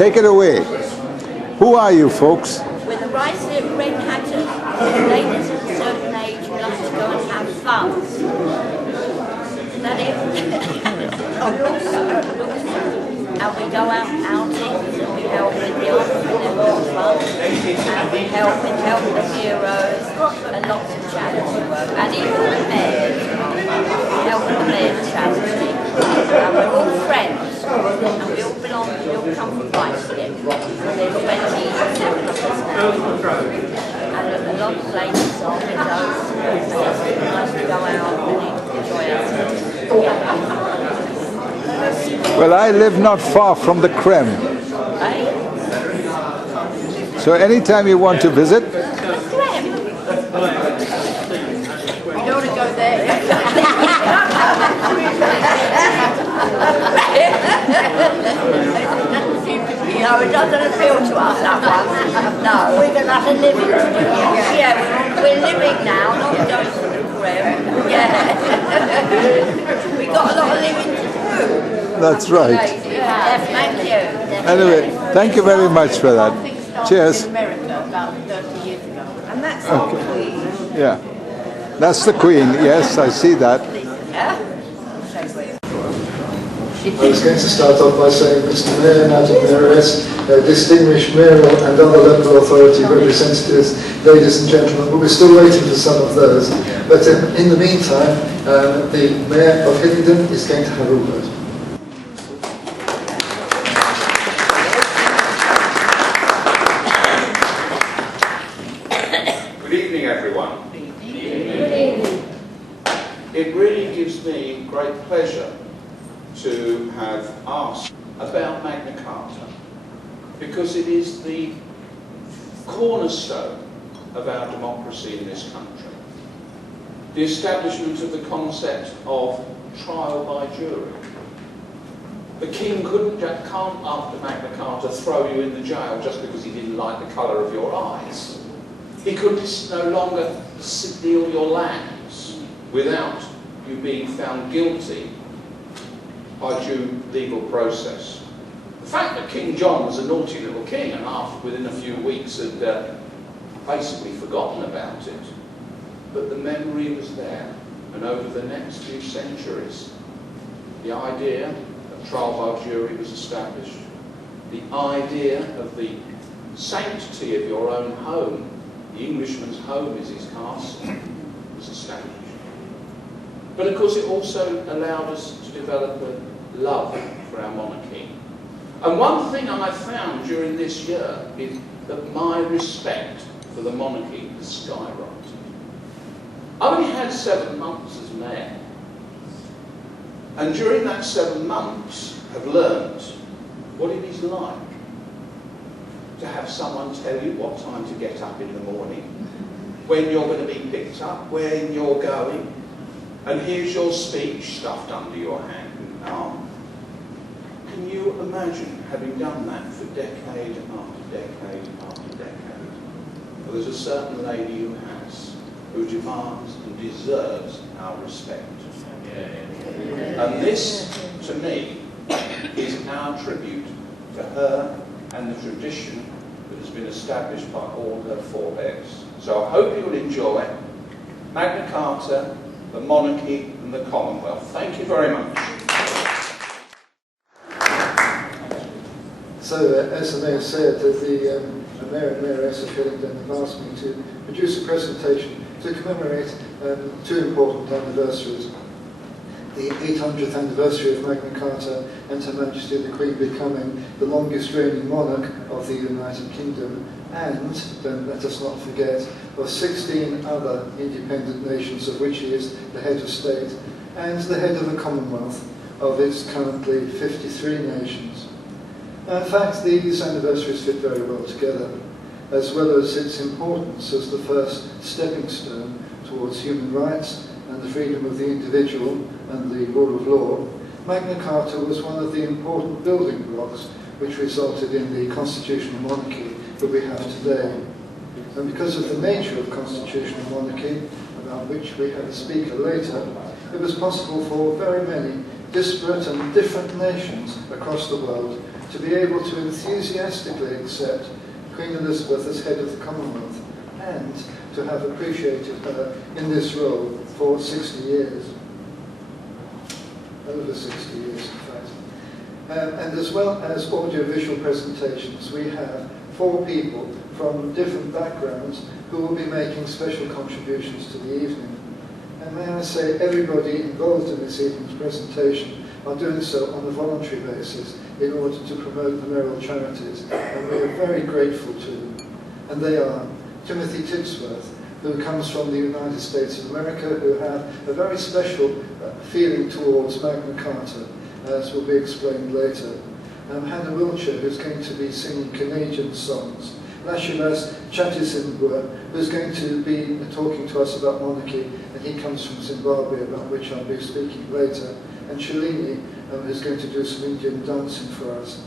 take it away. Who are you folks? We're the Rice Red Hatters. Ladies of a certain age who like to go and have fun. Is that it? And we go out outings and we help with the arts and fun. And we help the heroes and lots of charity work. And even the mayors. We help with the mayor's charity. And we're all friends. And we all belong, we all come from Riceslip. There's 27 of us now. And a lot of ladies are with us. And it's nice to go out and enjoy ourselves. Well, I live not far from the Creme. So anytime you want to visit. We don't want to go there. No, it doesn't appeal to us, that one. No, we're going to have to live it. Yeah, we're living now, not going to the Creme. Yeah. We got a lot of living to do. That's right. Yeah, thank you. Anyway, thank you very much for that. Cheers. In America about 30 years ago. And that's the Queen. Yeah. That's the Queen, yes, I see that. I was going to start off by saying, Mr. Mayor, Madam Mayoress, distinguished mayoral and other local authority representatives, ladies and gentlemen, but we're still waiting for some of those. But in the meantime, the Mayor of Hillingdon is going to have a word. Good evening, everyone. It really gives me great pleasure to have asked about Magna Carta, because it is the cornerstone of our democracy in this country. The establishment of the concept of trial by jury. The King can't, after Magna Carta, throw you in the jail just because he didn't like the colour of your eyes. He could no longer steal your lands without you being found guilty by due legal process. The fact that King John was a naughty little king and within a few weeks had basically forgotten about it, but the memory was there, and over the next few centuries the idea of trial by jury was established. The idea of the sanctity of your own home, the Englishman's home is his castle, was established. But of course it also allowed us to develop a love for our monarchy. And one thing I found during this year is that my respect for the monarchy has skyrocketed. I only had 7 months as mayor, and during that 7 months have learned what it is like to have someone tell you what time to get up in the morning, when you're going to be picked up, where you're going, and here's your speech stuffed under your hand and arm. Can you imagine having done that for decade after decade after decade? Well, there's a certain lady who has, who demands and deserves our respect. And this, to me, is our tribute to her and the tradition that has been established by all her forebears. So I hope you'll enjoy Magna Carta, the monarchy and the Commonwealth. Thank you very much. So, as the Mayor said, the Mayor and Mayoress of Hillingdon have asked me to produce a presentation to commemorate 2 important anniversaries. The 800th anniversary of Magna Carta and Her Majesty the Queen becoming the longest reigning monarch of the United Kingdom, and, don't let us not forget, of 16 other independent nations of which he is the head of state, and the head of the Commonwealth of its currently 53 nations. In fact, these anniversaries fit very well together, as well as its importance as the first stepping stone towards human rights and the freedom of the individual and the rule of law. Magna Carta was one of the important building blocks which resulted in the constitutional monarchy that we have today. And because of the nature of constitutional monarchy, about which we have a speaker later, it was possible for very many disparate and different nations across the world to be able to enthusiastically accept Queen Elizabeth as head of the Commonwealth and to have appreciated her in this role for 60 years. Over 60 years, in fact. And as well as audiovisual presentations, we have 4 people from different backgrounds who will be making special contributions to the evening. And may I say, everybody involved in this evening's presentation are doing so on a voluntary basis in order to promote the Merrill charities, and we are very grateful to them. And they are Timothy Tigsworth, who comes from the United States of America, who have a very special feeling towards Magna Carta, as will be explained later. Hannah Wiltshire, who's going to be singing Canadian songs. Lashilas Chatizimbwe, who's going to be talking to us about monarchy, and he comes from Zimbabwe, about which I'll be speaking later. And Shalini, who's going to do some Indian dancing for us.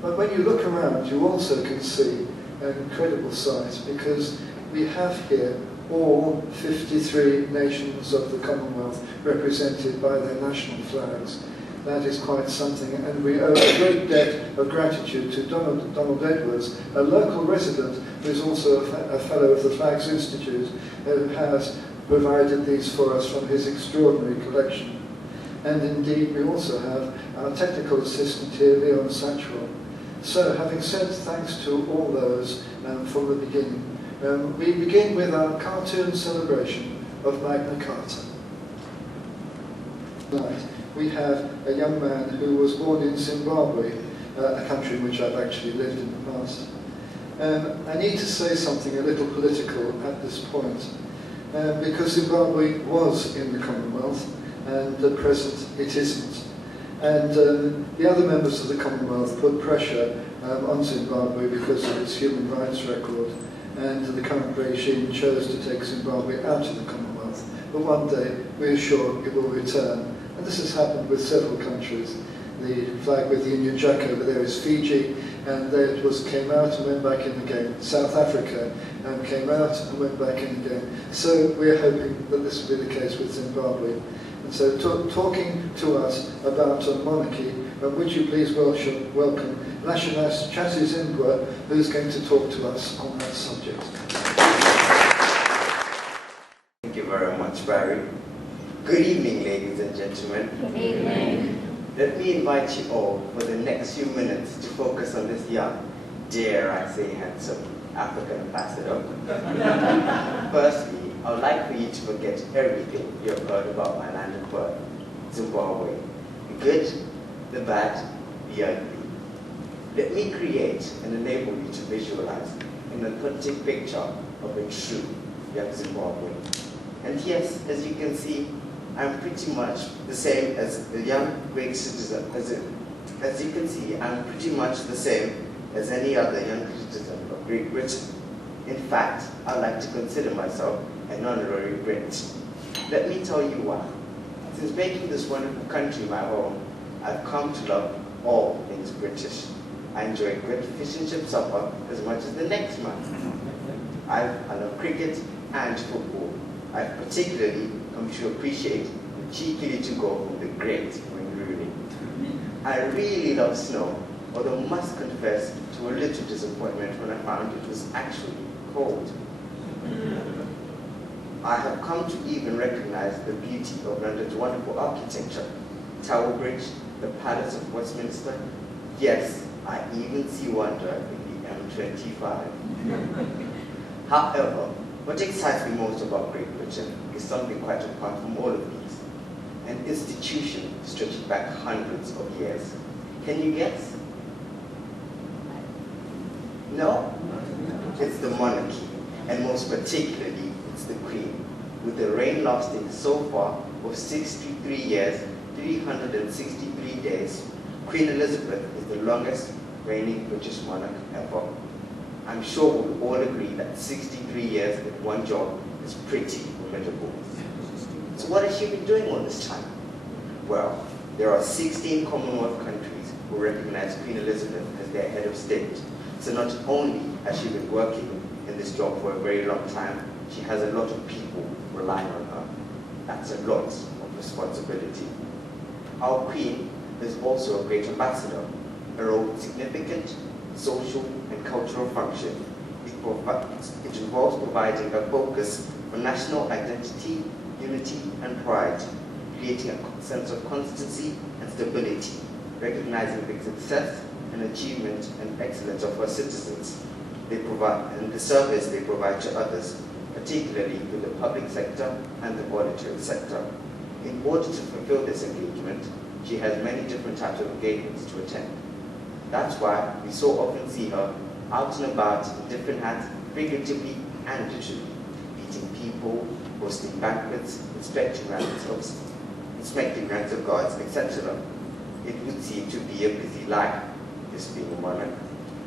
But when you look around, you also can see an incredible sight, because we have here all 53 nations of the Commonwealth represented by their national flags. That is quite something, and we owe a great debt of gratitude to Donald Edwards, a local resident who is also a fellow of the Flags Institute, who has provided these for us from his extraordinary collection. And indeed, we also have our technical assistant here, Leon Satchwell. So, having said thanks to all those from the beginning, we begin with our cartoon celebration of Magna Carta. Tonight, we have a young man who was born in Zimbabwe, a country in which I've actually lived in the past. I need to say something a little political at this point, because Zimbabwe was in the Commonwealth, and at present it isn't. And the other members of the Commonwealth put pressure on Zimbabwe because of its human rights record, and the current regime chose to take Zimbabwe out of the Commonwealth. But one day, we are sure it will return. And this has happened with several countries. The flag with the Union Jack over there is Fiji, and there it came out and went back in again. South Africa came out and went back in again. So we're hoping that this will be the case with Zimbabwe. And so talking to us about monarchy, would you please welcome Lashilas Chatizimbwe, who's going to talk to us on that subject. Thank you very much, Barry. Good evening, ladies and gentlemen. Good evening. Let me invite you all for the next few minutes to focus on this young, dare I say handsome, African ambassador. Firstly, I would like for you to forget everything you have heard about my land of birth, Zimbabwe. The good, the bad, the ugly. Let me create and enable you to visualize an authentic picture of a true young Zimbabwean. And yes, as you can see, I'm pretty much the same as a young great citizen. As you can see, I'm pretty much the same as any other young citizen of Great Britain. In fact, I like to consider myself an honorary Brit. Let me tell you why. Since making this wonderful country my home, I've come to love all things British. I enjoy great fish and chip supper as much as the next man. I love cricket and football. I've particularly come to appreciate the cheeky little goal from the great Wayne Rooney. I really love snow, although must confess to a little disappointment when I found it was actually cold. I have come to even recognize the beauty of London's wonderful architecture, Tower Bridge, the Palace of Westminster. Yes, I even see wonder in the M25. However, what excites me most about Great Britain is something quite apart from all of these. An institution stretching back hundreds of years. Can you guess? No? It's the monarchy, and most particularly, it's the Queen, with the reign lasting so far for 63 years, 363 days. Queen Elizabeth is the longest reigning British monarch ever. I'm sure we'll all agree that 63 years with one job is pretty formidable. So what has she been doing all this time? Well, there are 16 Commonwealth countries who recognize Queen Elizabeth as their head of state. So not only has she been working in this job for a very long time, she has a lot of people relying on her. That's a lot of responsibility. Our Queen is also a great ambassador, a role with significant social and cultural function. It involves providing a focus for national identity, unity and pride, creating a sense of constancy and stability, recognizing the success and achievement and excellence of her citizens and the service they provide to others, particularly through the public sector and the voluntary sector. In order to fulfill this engagement, she has many different types of engagements to attend. That's why we so often see her out and about in different hats, figuratively and literally, meeting people, hosting banquets, inspecting ranks of guards, etc. It would seem to be a busy life, this being a monarch.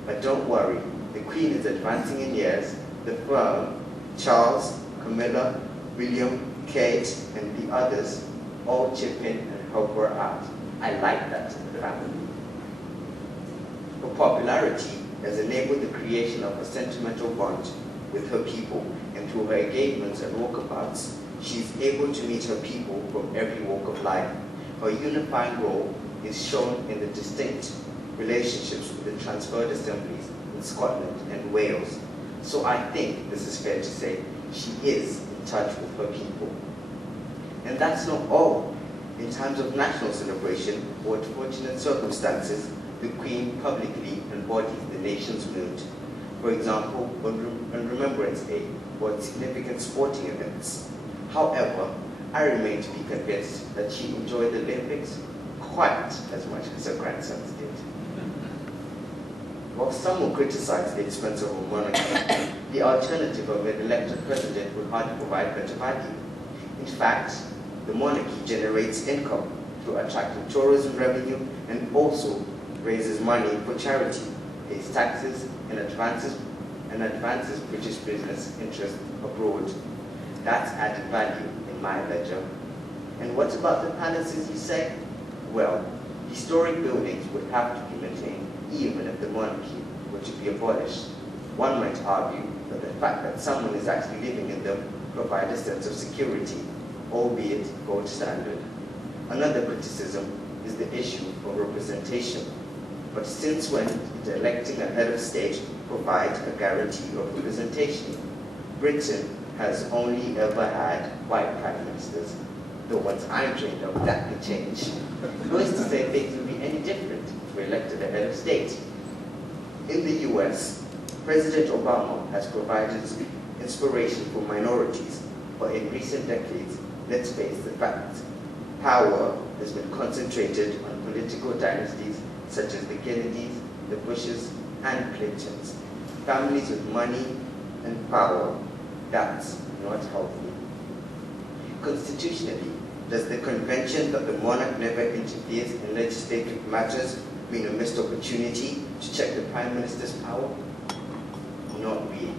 But don't worry, the Queen is advancing in years. The firm, Charles, Camilla, William, Kate, and the others all chip in and help her out. I like that in the family. Her popularity has enabled the creation of a sentimental bond with her people, and through her engagements and walkabouts, she is able to meet her people from every walk of life. Her unifying role is shown in the distinct relationships with the transferred assemblies in Scotland and Wales. So I think this is fair to say she is in touch with her people. And that's not all. In times of national celebration or fortunate circumstances, the Queen publicly embodies the nation's mood. For example, on Remembrance Day or significant sporting events. However, I remain to be convinced that she enjoyed the Olympics quite as much as her grandsons did. While some will criticize the expense of a monarchy, the alternative of an elected president would hardly provide better value. In fact, the monarchy generates income through attracting tourism revenue and also raises money for charity, pays taxes, and advances British business interests abroad. That's added value in my ledger. And what about the palaces, you say? Well, historic buildings would have to be maintained even if the monarchy were to be abolished. One might argue that the fact that someone is actually living in them provides a sense of security, albeit gold standard. Another criticism is the issue of representation. But since when did electing a head of state provide a guarantee of representation? Britain has only ever had white prime ministers. Though once I'm trained up, that could change. Who is to say things would be any different if we elected a head of state? In the US, President Obama has provided inspiration for minorities, but in recent decades, let's face the facts. Power has been concentrated on political dynasties such as the Kennedys, the Bushes, and Clintons. Families with money and power, that's not healthy. Constitutionally, does the convention that the monarch never interferes in legislative matters mean a missed opportunity to check the Prime Minister's power? Not really.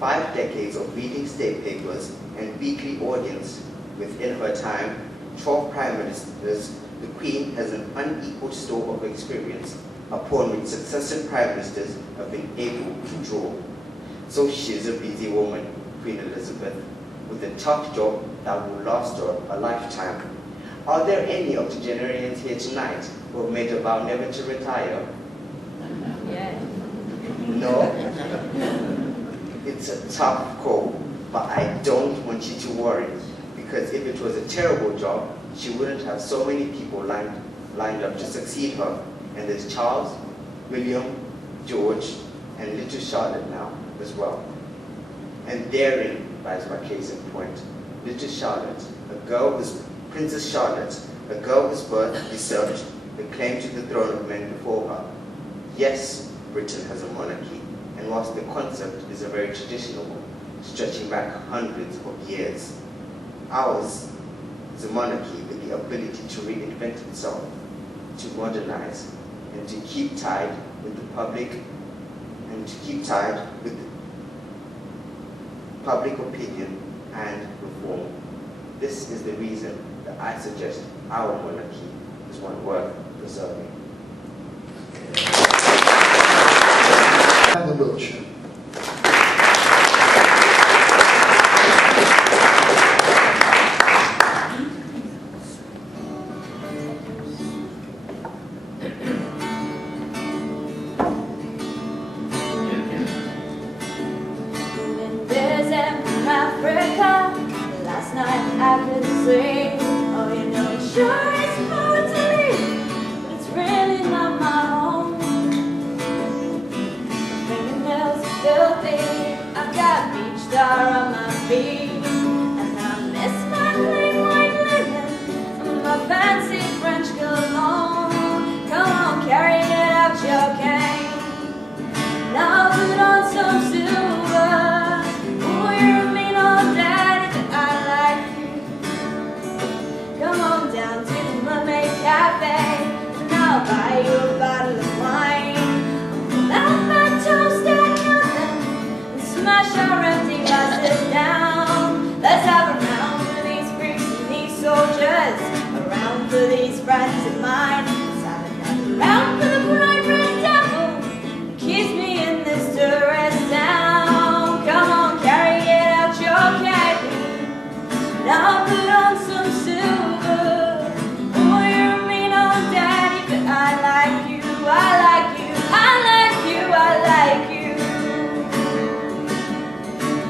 5 decades of reading state papers and weekly audience within her time, 12 Prime Ministers, the Queen has an unequaled store of experience upon which successive Prime Ministers have been able to draw. So she's a busy woman, Queen Elizabeth, with a tough job that will last her a lifetime. Are there any octogenarians here tonight who have made a vow never to retire? Yeah. No? It's a tough call, but I don't want you to worry, because if it was a terrible job, she wouldn't have so many people lined up to succeed her. And there's Charles, William, George, and little Charlotte now as well. And therein lies my case in point. Little Charlotte, a girl whose Princess Charlotte, a girl whose birth usurped the claim to the throne of men before her. Yes, Britain has a monarchy, and whilst the concept is a very traditional one, stretching back hundreds of years, ours is a monarchy with the ability to reinvent itself, to modernize, and to keep tide with the public, and to keep tide with public opinion and reform. This is the reason that I suggest our monarchy is one worth preserving. And the Wiltshire. feet. And I miss my clean white linen and my fancy French cologne. Come on, carry it out your cane. Now put on some silver. Oh, you're a mean old daddy, but I like you. Come on down to the Mermaid Cafe, and I'll buy you a bottle of wine. Mouth my toast and nothing, and smash our empty glasses down. Let's have a round for these freaks and these soldiers, a round for these friends of mine. Let's have another round for the bright red devil, kiss me in this tourist town. Come on, carry it out your cane. Now put on some silver. Oh, you're a mean old daddy, but I like you, I like you, I like you, I like you.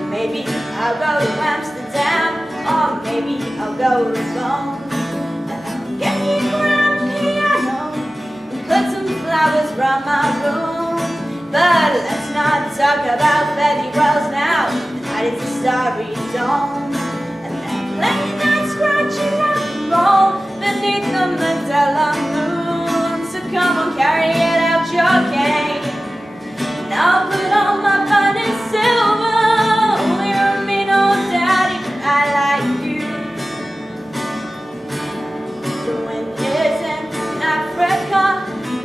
Maybe I'll go to Amsterdam, or maybe I'll go to Rome, and I'll get me a grand piano and put some flowers round my room. But let's not talk about Betty Wells now. The night is a starry dome, and they're playing that scratchy rock and roll beneath the Mandela moon. So come on, carry it out your cane. Now put on my finest silver. Oh, you're a mean old daddy, but I like you. The wind is in Africa.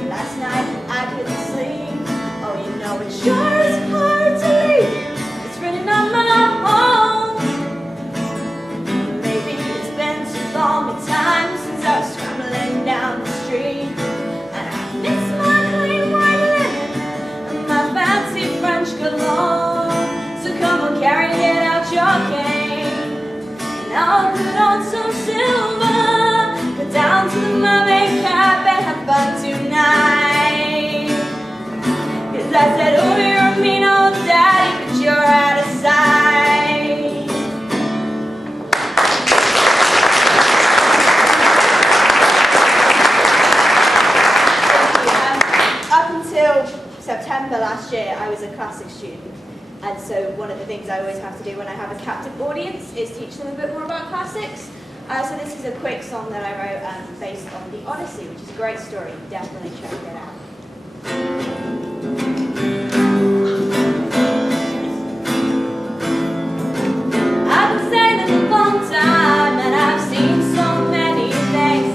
Last night I couldn't sleep. Oh, you know it sure is hard to leave. It's written on my home. Maybe it's been too long a time since I was scrambling down the street, and I miss my clean white linen and my fancy French cologne. So come on, carry it out your cane. Now put on some silver. Go down to the Mermaid Cafe and have fun tonight. Cause I said, oh, you're a mean old daddy, but you're out of sight. Up until September last year, I was a classics student. And so one of the things I always have to do when I have a captive audience is teach them a bit more about classics. So this is a quick song that I wrote based on the Odyssey, which is a great story. Definitely check it out. I've been sailing a long time and I've seen so many things.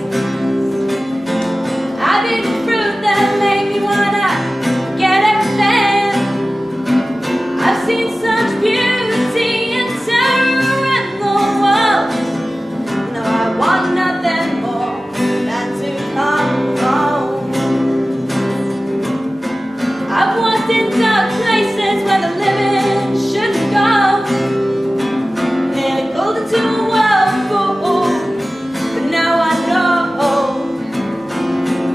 I've eaten fruit that make me wanna get everything. I've seen such beauty and terror in the world. No, I want nothing more than to come home. I've walked in dark places where the living shouldn't go. Nearly pulled into a whirlpool, but now I know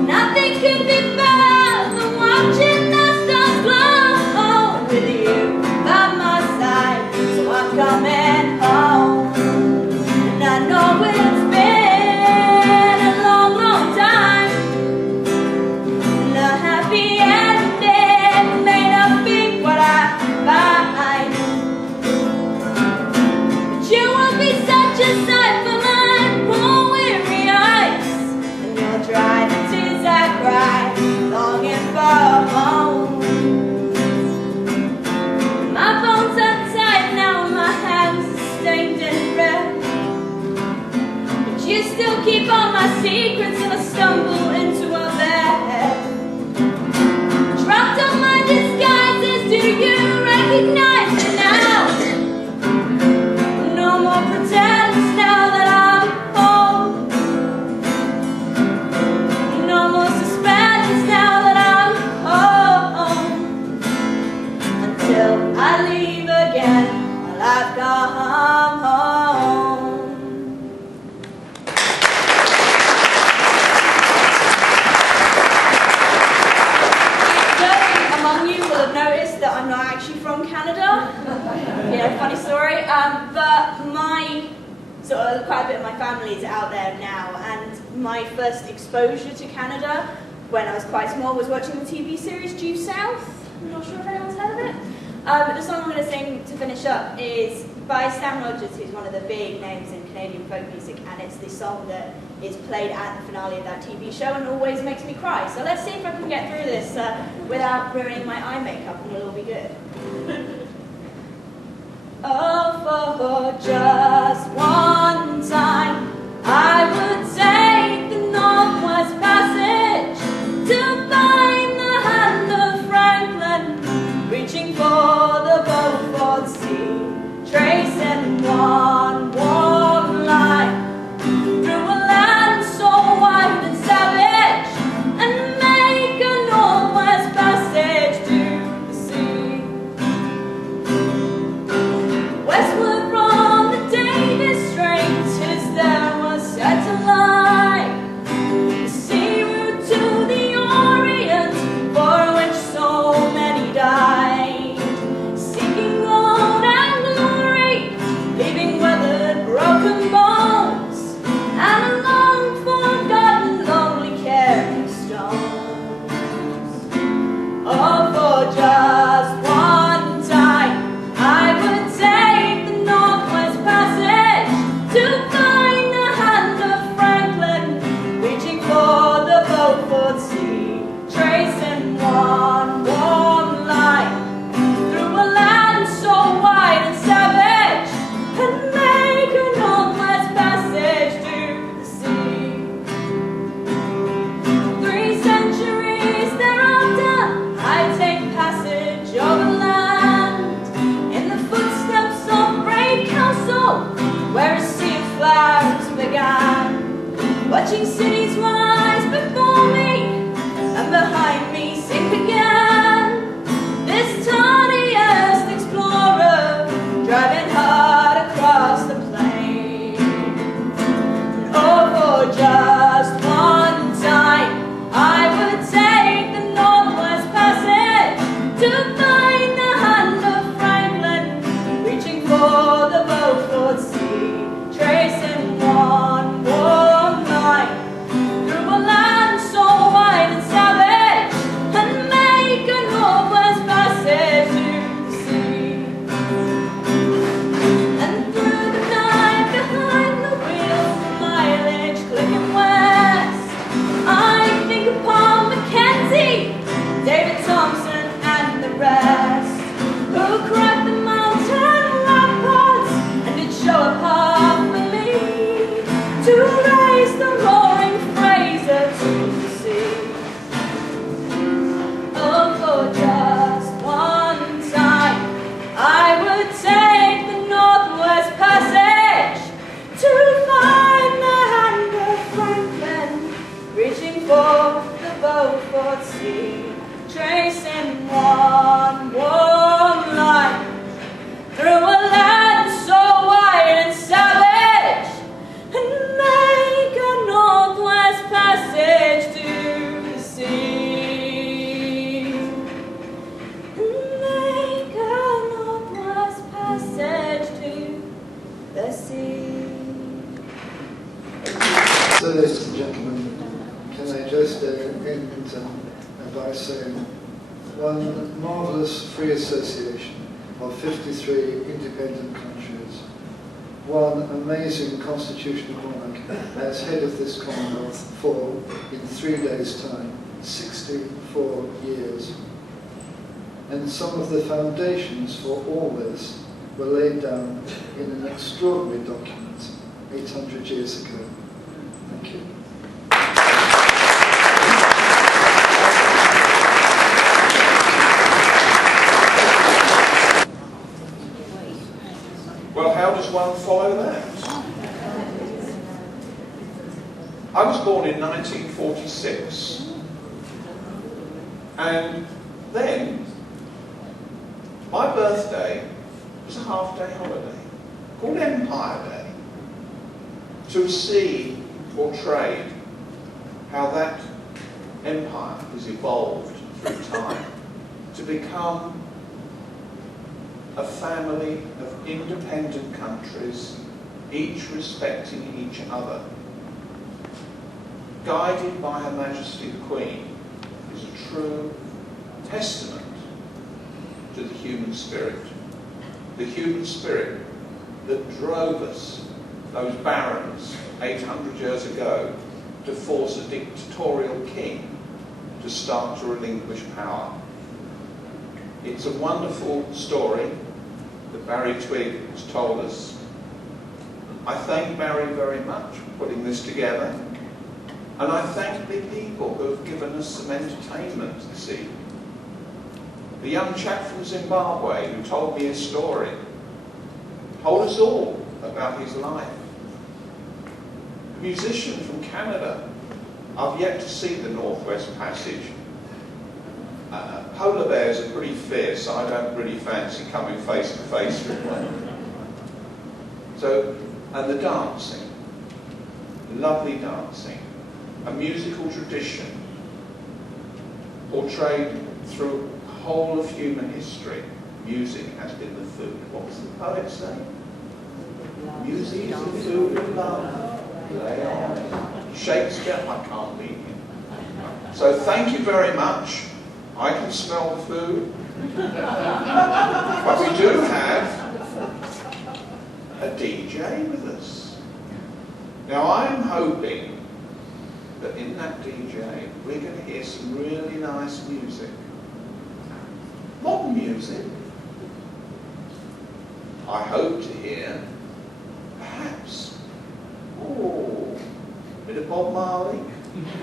nothing could be better than watching the stars glow with you by my side. So I'm coming home, and I know it's been a long, long time, and a happy ending may not be what I find. But you won't be such a sight for my poor weary eyes, and you'll dry the tears I cry, longing for home. My bones are tight now, and my hands are stained in red, but you still keep all my secrets, and I stumble into a bed. Dropped all my disguises, do you recognize it now? No more pretense now that I'm home. No more suspense now that I'm home. Until I leave again, well, I've come home. Those among you will have noticed that I'm not actually from Canada. Funny story. But my quite a bit of my family is out there now, and my first exposure to Canada when I was quite small was watching the TV series Due South. I'm not sure if anyone's heard of it. The song I'm going to sing to finish up is by Stan Rogers, who's one of the big names in Canadian folk music, and it's the song that is played at the finale of that TV show and always makes me cry. So let's see if I can get through this without ruining my eye makeup, and it'll all be good. Oh, for just one time, I would take the Northwest Passage to find the hand of Franklin, reaching for the Beaufort Sea, tracing one warm line through a land so wide and savage, and make a Northwest Passage to the sea. Westward from the Davis Straits, his there was set to lie, the sea route to the Orient, for which so many died, seeking gold and glory, leaving weathered broken bones, and a long forgotten lonely carrying stones. Oh, for just one time, I would take the Northwest Passage to find the hand of Franklin, reaching for the Beaufort Sea, tracing one warm line through a land so wide and savage, and make a Northwest Passage to the sea. 3 centuries thereafter, I take passage overland in the footsteps of brave council, where a sea of flowers began, watching cities rise before me and behind me sink again. This tiniest explorer driving hard across the plain. Oh, for just one time, I would take the Northwest Passage to find the hand of Franklin, reaching for the Beaufort Sea, tracing one warm line through a land so wide and savage, and make a Northwest Passage to the sea. And through the night behind the wheel, mileage clicking west, I think of Paul Mackenzie, David Thompson and the rest, who cracked the mountain ramparts and did show up happily to raise the roaring Fraser to the sea. Oh, for just one time, I would take the Northwest Passage to find the hand of Franklin, reaching for the Beaufort Sea, tracing one warm line through a land so wide and savage, and make a Northwest Passage to the sea. And make a Northwest Passage to the sea. So, ladies and gentlemen, can I just end by saying one marvellous free association of 53 independent countries, one amazing constitutional monarch as head of this Commonwealth for, in 3 days' time, 64 years. And some of the foundations for all this were laid down in an extraordinary document 800 years ago. Thank you. Well, how does one follow that? I was born in 1946, and then my birthday was a half-day holiday called Empire Day, to see portrayed how that empire has evolved through time to become a family of independent countries, each respecting each other, guided by Her Majesty the Queen, is a true testament to the human spirit. The human spirit that drove us, those barons, 800 years ago, to force a dictatorial king to start to relinquish power. It's a wonderful story that Barry Twigg has told us. I thank Barry very much for putting this together, and I thank the people who have given us some entertainment this evening. The young chap from Zimbabwe who told me his story, told us all about his life. A musician from Canada. I've yet to see the Northwest Passage. Polar bears are pretty fierce. I don't really fancy coming face to face with one. So, and the dancing, lovely dancing, a musical tradition portrayed through the whole of human history. Music has been the food. What was the poet saying? Music is the food of love. Lay on. Shakespeare, I can't beat him. So thank you very much. I can smell the food. But we do have a DJ with us. Now I'm hoping that in that DJ we're going to hear some really nice music. Modern music. I hope to hear, perhaps, a bit of Bob Marley.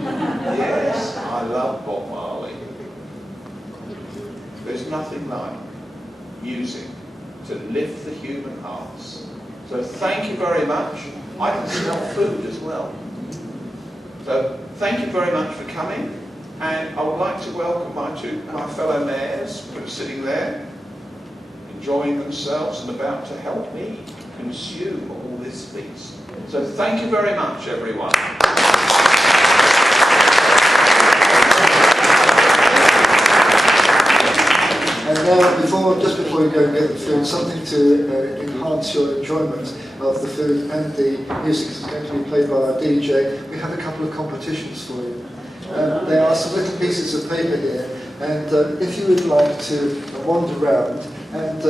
Yes, I love Bob Marley. There's nothing like music to lift the human hearts. So thank you very much. I can smell food as well. So thank you very much for coming. And I would like to welcome my fellow mayors who are sitting there, enjoying themselves and about to help me consume all this feast. So thank you very much, everyone. And now, just before we go and get the food, something to enhance your enjoyment of the food and the music that's going to be played by our DJ. We have a couple of competitions for you. There are some little pieces of paper here, and if you would like to wander around and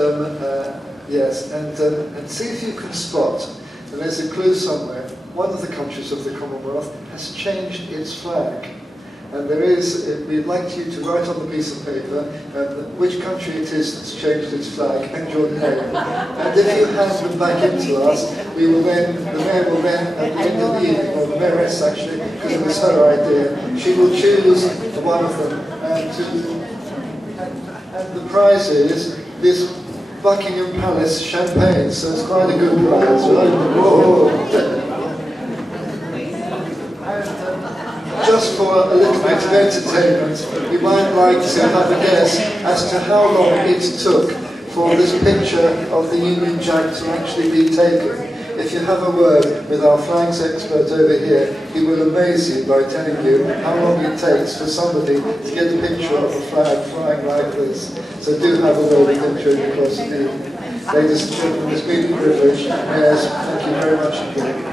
and see if you can spot, and there's a clue somewhere, one of the countries of the Commonwealth has changed its flag. And we'd like you to write on the piece of paper which country it is that's changed its flag and your name. And if you hand them back in to us, the mayor will then, at the end of the evening, or the mayoress actually, because it was her idea, she will choose one of them. And the prize is this Buckingham Palace champagne, so it's quite a good prize, right? Whoa. Just for a little bit of entertainment, we might like to have a guess as to how long it took for this picture of the Union Jack to actually be taken. If you have a word with our flags expert over here, he will amaze you by telling you how long it takes for somebody to get a picture of a flag flying like this. So do have a word with him during the course of the evening. Ladies and gentlemen, it's been a privilege. Yes, thank you very much indeed.